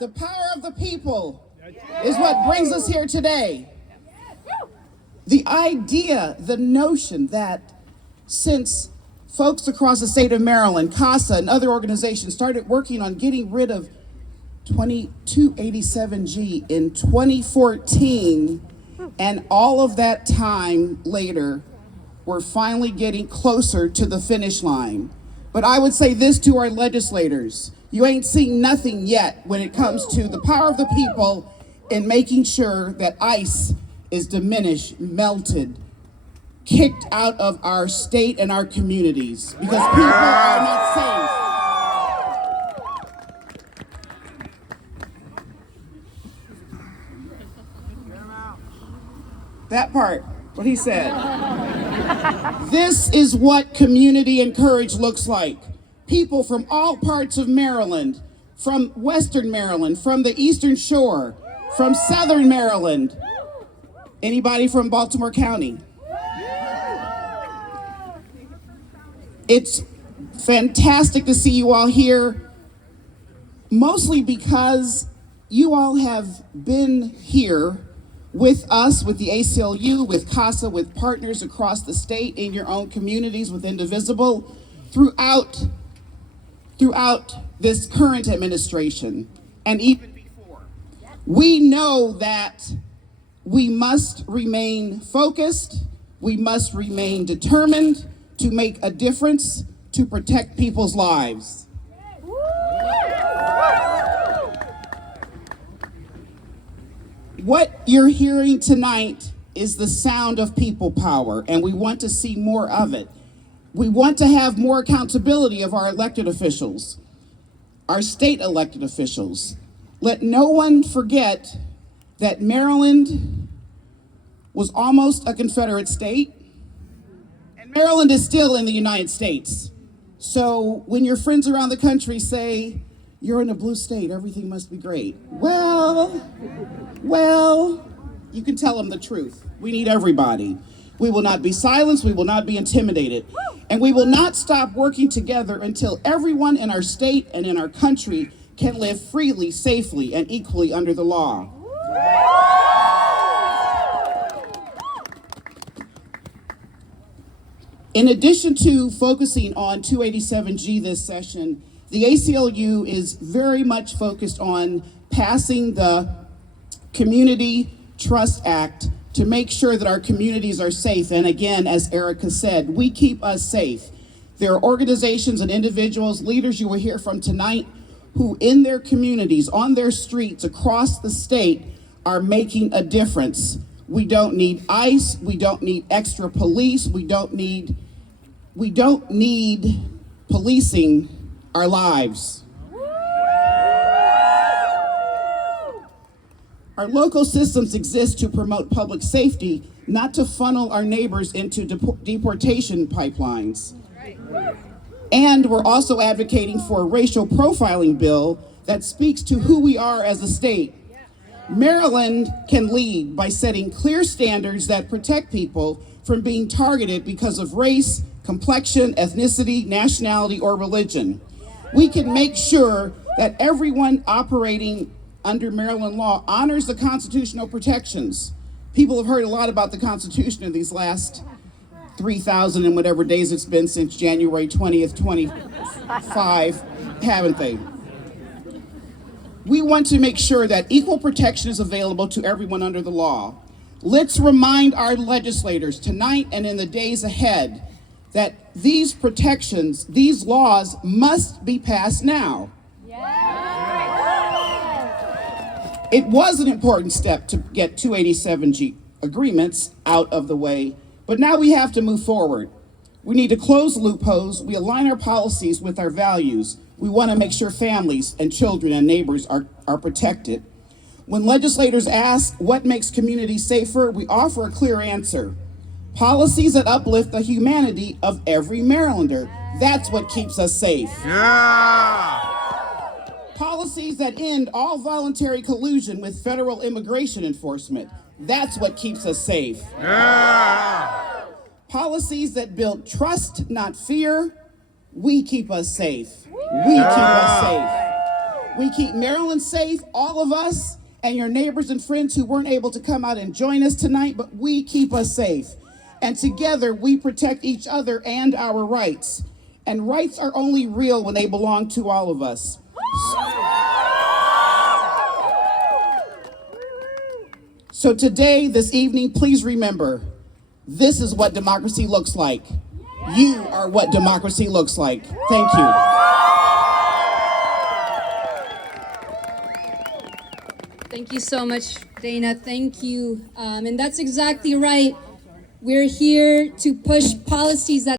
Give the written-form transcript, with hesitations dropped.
The power of the people is what brings us here today. The idea, the notion that since folks across the state of Maryland, CASA and other organizations started working on getting rid of 2287G in 2014, and all of that time later, we're finally getting closer to the finish line. But I would say this to our legislators: you ain't seen nothing yet when it comes to the power of the people in making sure that ICE is diminished, melted, kicked out of our state and our communities, because people are not safe. That part, what he said. This is what community and courage looks like. People from all parts of Maryland, from Western Maryland, from the Eastern Shore, from Southern Maryland. Anybody from Baltimore County? It's fantastic to see you all here, mostly because you all have been here with us, with the ACLU, with CASA, with partners across the state, in your own communities, with Indivisible, throughout this current administration, and even before. We know that we must remain focused, we must remain determined to make a difference, to protect people's lives. What you're hearing tonight is the sound of people power, and we want to see more of it. We want to have more accountability of our elected officials, our state elected officials. Let no one forget that Maryland was almost a Confederate state, and Maryland is still in the United States. So when your friends around the country say, you're in a blue state, everything must be great. Well, you can tell them the truth. We need everybody. We will not be silenced, we will not be intimidated, and we will not stop working together until everyone in our state and in our country can live freely, safely, and equally under the law. In addition to focusing on 287G this session, the ACLU is very much focused on passing the Community Trust Act to make sure that our communities are safe. And again, as Erica said, we keep us safe. There are organizations and individuals, leaders you will hear from tonight, who in their communities, on their streets, across the state, are making a difference. We don't need ICE, we don't need extra police, we don't need policing our lives. Our local systems exist to promote public safety, not to funnel our neighbors into deportation pipelines. And we're also advocating for a racial profiling bill that speaks to who we are as a state. Maryland can lead by setting clear standards that protect people from being targeted because of race, complexion, ethnicity, nationality, or religion. We can make sure that everyone operating under Maryland law honors the constitutional protections. People have heard a lot about the Constitution in these last 3,000 and whatever days it's been since January 20th, 25, haven't they? We want to make sure that equal protection is available to everyone under the law. Let's remind our legislators tonight and in the days ahead that these protections, these laws must be passed now. It was an important step to get 287G agreements out of the way, but now we have to move forward. We need to close loopholes. We align our policies with our values. We want to make sure families and children and neighbors are protected. When legislators ask what makes communities safer, we offer a clear answer. Policies that uplift the humanity of every Marylander. That's what keeps us safe. Yeah! Policies that end all voluntary collusion with federal immigration enforcement. That's what keeps us safe. Yeah! Policies that build trust, not fear. we keep us safe. We keep us safe. We keep Maryland safe, all of us, and your neighbors and friends who weren't able to come out and join us tonight, but we keep us safe. And together we protect each other and our rights. And rights are only real when they belong to all of us. So today, this evening, please remember, this is what democracy looks like. You are what democracy looks like. Thank you. Thank you so much, Dana. Thank you. And that's exactly right. We're here to push policies that